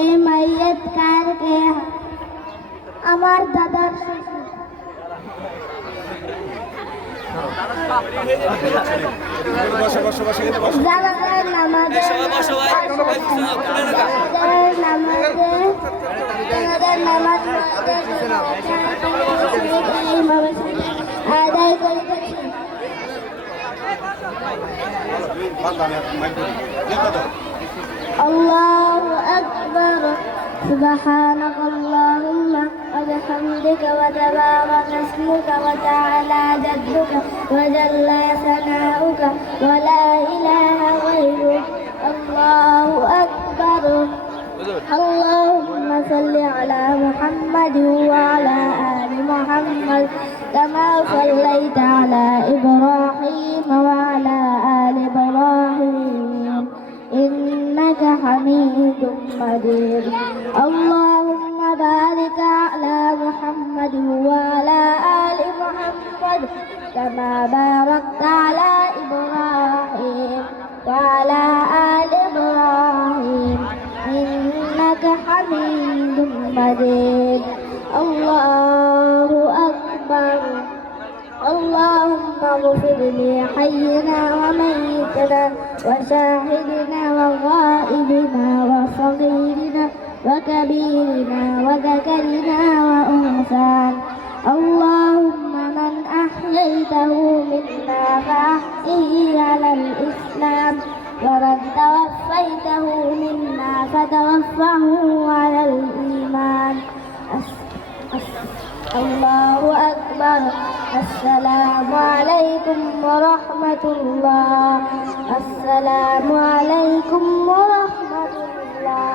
এই মাইয়াত কারকে আমার দাদার জানাজার নামাজে আদায় করিতেছি। الله أكبر سبحانك اللهم وبحمدك وتبارك اسمك وتعالى جدك وجل ثناؤك ولا إله غيرك الله أكبر اللهم صل على محمد وعلى آل محمد كما صليت على إبراهيم وعلى آل إبراهيم إنك حميد مجيد اللهم بارك على محمد وعلى آل محمد كما باركت على إبراهيم وعلى آل إبراهيم إنك حميد مجيد الله أكبر اللهم اغفر لي حينا وميتنا وشاهدنا وغائبنا وصغيرنا وكبيرنا وذكرنا وأنثانا اللهم من أحييته منا فأحيه على الإسلام ومن توفيته منا فتوفه على الإيمان الله أكبر السلام عليكم ورحمة الله السلام عليكم ورحمة الله